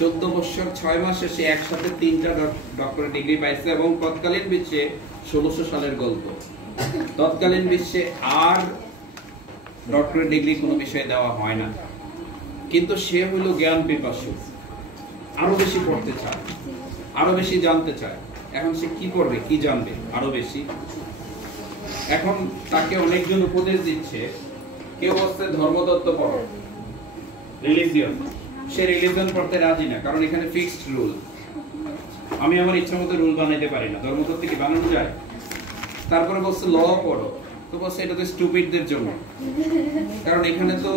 14 বছর 6 মাসে সে একসাথে 3টা ডক্টরেট ডিগ্রি পাইছে এবং তৎকালীন বিশ্বে 1600 সালের গল্প। তৎকালীন বিশ্বে আর ডক্টরেট ডিগ্রি কোনো বিষয়ে দেওয়া হয় না, কিন্তু সে হলো জ্ঞান পিপাসু, আরো বেশি পড়তে চায়, আরো বেশি জানতে চায়। এখন সে কি করবে, কি জানবে আরো বেশি? এখন তাকে অনেকজন উপদেশ দিচ্ছে, কেউ বলছে ধর্মতত্ত্ব পড়ো, রিলিজিয়ন। সে রিলিজিয়ন পড়তে রাজি না, কারণ এখানে ফিক্সড রুল। আমি আমার ইচ্ছা মতো রুল বানাইতে পারি না, ধর্মতত্ত্ব কি বানানো যায়? তারপরে বলছে ল পড়ো, তো বলছে এটা তো স্টুপিডদের জন্য, কারণ এখানে তো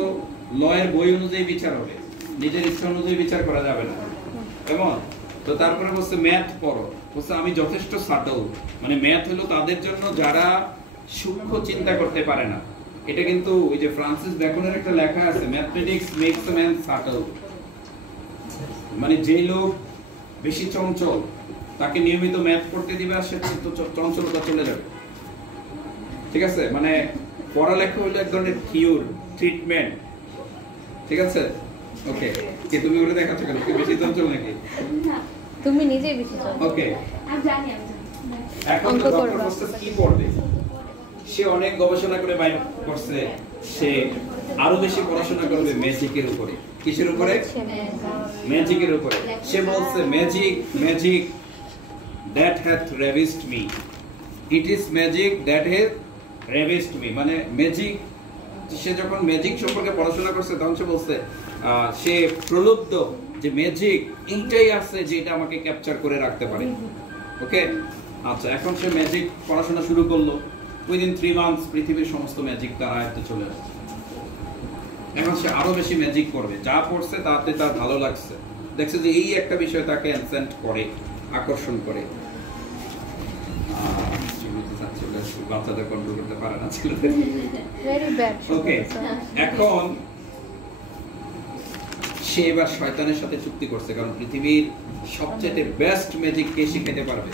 ল এর বই অনুযায়ী বিচার হবে, নিজের ইচ্ছা অনুযায়ী বিচার করা যাবে না, কেমন? তো তারপরে বলছে ম্যাথ পড়ো, বলছে আমি যথেষ্ট সাটল, মানে ম্যাথ হলো তাদের জন্য যারা সূক্ষ্ম চিন্তা করতে পারে না। এটা কিন্তু ওই যে ফ্রান্সিস বেকনের একটা লেখা আছে, mathematics makes a man subtle, মানে যে লোক বেশি চঞ্চল তাকে নিয়মিত ম্যাথ পড়তে দিবে আর সে চঞ্চলতা চলে যাবে। ঠিক আছে, মানে পড়ালেখা হলো এক ধরনের কিউর, ট্রিটমেন্ট। ঠিক আছে, ওকে। কে তুমি বলে দেখাচ্ছ কেন, কি বেশি চঞ্চল নাকি? তুমি নিজেই বেশি চঞ্চল। ওকে, আমি জানি। এখন ডক্টর ফস্টাস কি পড়বে? সে অনেক গবেষণা করে বাইর করছে, সে আরো বেশি পড়াশোনা করবে ম্যাজিকের উপরে। কিসের উপরে? ম্যাজিকের উপরে। সে বলছে magic, magic that hath ravished me, it is magic that hath ravished me, মানে ম্যাজিক। সে যখন ম্যাজিক সম্পর্কে পড়াশোনা করছে তখন সে বলছে সে প্রলুব্ধ যে ম্যাজিক এইটাই আছে যেটা আমাকে ক্যাপচার করে রাখতে পারে। ওকে, আচ্ছা, এখন সে ম্যাজিক পড়াশোনা শুরু করলো। উইদিন 3 মান্থস পৃথিবীর সমস্ত ম্যাজিক তার আয়ত্তে চলে আসছে। এখন সে আরো বেশি ম্যাজিক করবে, যা পড়ছে তাতে তার ভালো লাগছে, দেখছে যে এই একটা বিষয় তাকে এনসেন্ট করে, আকর্ষণ করে। বাচ্চাদের কন্ট্রোল করতে পারে না ছেলেদের। ওকে, এখন সে এবার শয়তানের সাথে চুক্তি করছে, কারণ পৃথিবীর সবচেয়ে বেস্ট ম্যাজিক কে শিখাতে পারবে?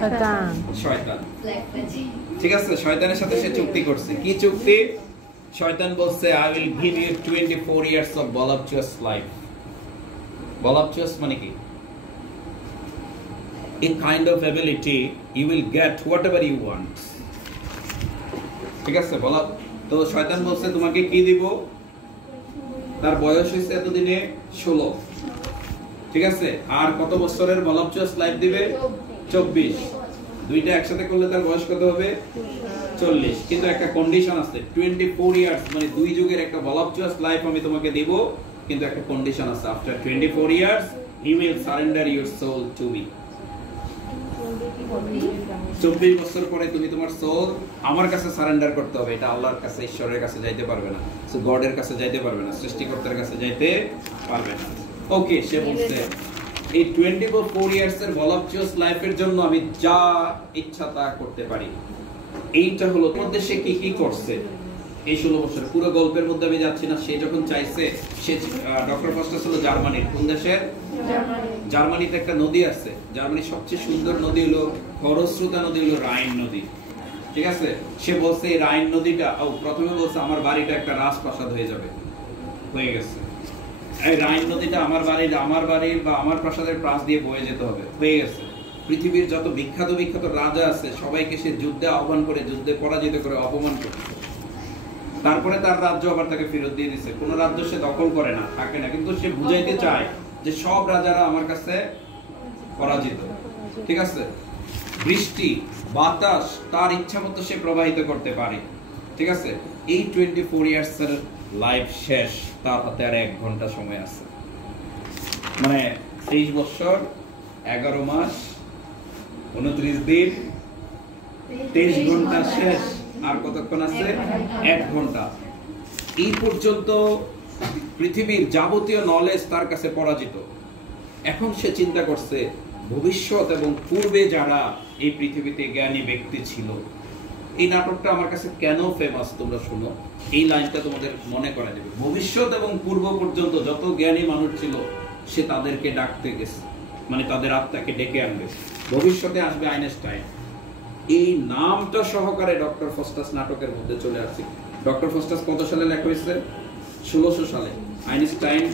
শয়তান। শয়তান, ঠিক আছে, শয়তানের সাথে সে চুক্তি করছে। কি চুক্তি? শয়তান বলছে I will give you 24 years of voluptuous life. voluptuous মানে কি? a kind of ability you will get whatever you want. ঠিক আছে, বলা তো শয়তান বলছে তোমাকে কি দিব? তার বয়স হইছে এতদিনে 16, ঠিক আছে, আর কত বছরের voluptuous লাইফ দিবে? 24। দুইটা একসাথে করলে তার বয়স কত হবে? 40। কিন্তু একটা কন্ডিশন আছে, 24 ইয়ার্স মানে 2 যুগের একটা voluptuous লাইফ আমি তোমাকে দিব, কিন্তু একটা কন্ডিশন আছে, after 24 years you will surrender your soul to me. 24 বছর পরে তুমি তোমার সোল আমার কাছে সারেন্ডার করতে হবে। এটা আল্লাহর কাছে, ঈশ্বরের কাছে যাইতে পারবে না, সো গডের কাছে যাইতে পারবে না, সৃষ্টিকর্তার কাছে যাইতে পারবে না। ওকে, সে বলছে এই 24 ইয়ার্স এর voluptuous লাইফের জন্য আমি যা ইচ্ছা তা করতে পারি। এইটা হলো মধ্যে সে কি কি করছে এই 16 বছর। পুরো গল্পের মধ্যে আমি যাচ্ছি না। সে যখন চাইছে, সে ডক্টর ফস্টাস হলো জার্মানির। কোন দেশের? জার্মানিতে একটা নদী আছে, জার্মানির সবচেয়ে সুন্দর নদী হলো, খরস্রোতা নদী হলো রাইন নদী। ঠিক আছে, সে বলছে এই রাইন নদীটা, প্রথমে বলছে আমার বাড়িটা একটা রাজপ্রাসাদ হয়ে যাবে, হয়ে গেছে। এই রাইন নদীটা আমার বাড়ি বা আমার প্রাসাদের পাশ দিয়ে বয়ে যেতে হবে, হয়ে গেছে। পৃথিবীর যত বিখ্যাত বিখ্যাত রাজা আছে সবাইকে সে যুদ্ধে আহ্বান করে, যুদ্ধে পরাজিত করে, অপমান করে। তারপরে তার রাজ্য আবার তাকে ফেরত দিয়ে দিচ্ছে। কোন রাজ্য সে দখল করে না, থাকে না, কিন্তু সে বুঝাইতে চায় যে সব রাজারা আমার কাছে পরাজিত। ঠিক আছে, বৃষ্টি বাতাস তার ইচ্ছা মতো সে প্রবাহিত করতে পারে। ঠিক আছে, এই 24 ইয়ার্স এর লাইফ শেষ, তার হাতে আর 1 ঘন্টা সময় আছে। মানে 23 বছর 11 মাস 29 দিন 23 ঘন্টা শেষ। আর কতক্ষণ আছে? 1 ঘন্টা। এই পর্যন্ত পৃথিবীর যাবতীয় নলেজ তার কাছে পরাজিত। এখন সে চিন্তা করছে ভবিষ্যৎ এবং পূর্বে যারা এই পৃথিবীতে জ্ঞানী ব্যক্তি ছিল। এই নাটকটা আমার কাছে কেন ফেমাস তোমরা শুনো, এই লাইনটা তোমাদের মনে করা দেবে। ভবিষ্যৎ এবং পূর্ব পর্যন্ত যত জ্ঞানী মানুষ ছিল সে তাদেরকে ডাকতে গেছে, মানে তাদের আত্মাকে ডেকে আনবে। ভবিষ্যতে আসবে আইনস্টাইন। এই নামটা সহকারে ডক্টর ফস্টাস নাটকের মধ্যে চলে আসছে। ডক্টর ফস্টাস কত সালে লেখা হয়েছে? 1600 সালে। আইনস্টাইন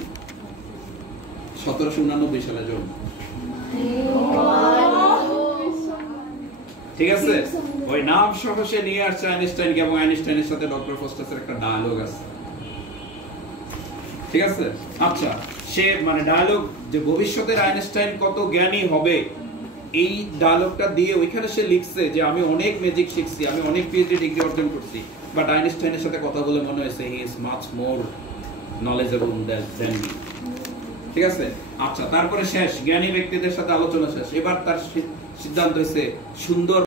1789 সালে জন্ম। ঠিক আছে, ওই নাম সহ সে নিয়ে আসছে আইনস্টাইনকে, এবং আইনস্টাইনের সাথে ডক্টর ফস্টাসের একটা ডায়ালগ আছে। ঠিক আছে, আচ্ছা, সে মানে ডায়ালগ যে ভবিষ্যতের আইনস্টাইন কত জ্ঞানী হবে, এই ডায়ালগটা দিয়ে ওইখানে সে লিখছে যে আমি অনেক ম্যাজিক শিখছি, আমি অনেক পিএইচডি ডিগ্রি অর্জন করছি, বাট আইনস্টাইনের সাথে কথা বলে মনে হয়েছে he is much more knowledgeable than me. ঠিক আছে, আচ্ছা, তারপরে শেষ, জ্ঞানী ব্যক্তিদের সাথে আলোচনা শেষ। এবার তার সিদ্ধান্ত হয়েছে সুন্দর